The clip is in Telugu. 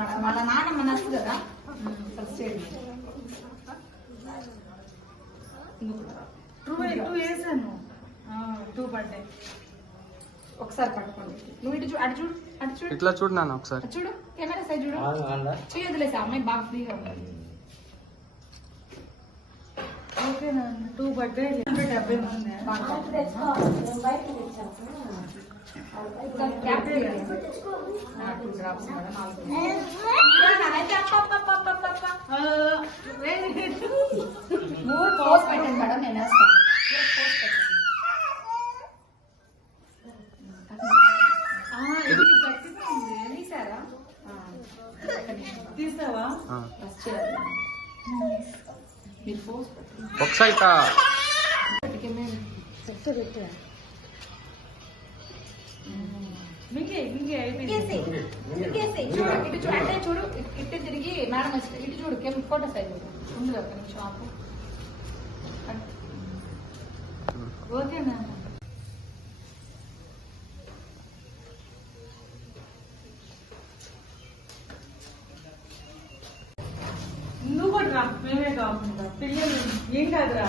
వాళ్ళ నాన్నమ్మ నచ్చు కదా ఫస్ట్ టూ వేసాను 2 పడ్డాయి. ఒకసారి పట్టుకోండి. నువ్వు ఇటు చూడు, అటు చూడు, అటు చూడు, ఇట్లా చూడు నాన్న ఒకసారి చూడు కెమెరా సైడ్ చూడు. చెయ్యి వదిలేసి అమ్మాయి బాగా ఫ్రీగా ఉండాలి. ఓకే నాన్న 2 పడ్డాయి. 70 మంది పోస్ట్ పెట్టండి మేడం, నేను వేస్తాను. తీసావా? ఒకసారి అంటే చూడు, ఇటు తిరిగి మేడం ఇటు చూడు, ఫోటో సైజ్ ఉంది. ఒక నిమిషం ఆపు. ఓకేనా? నువ్వు కూడా రా, మేమే కాకుండా పిల్లలు ఏం కాదురా.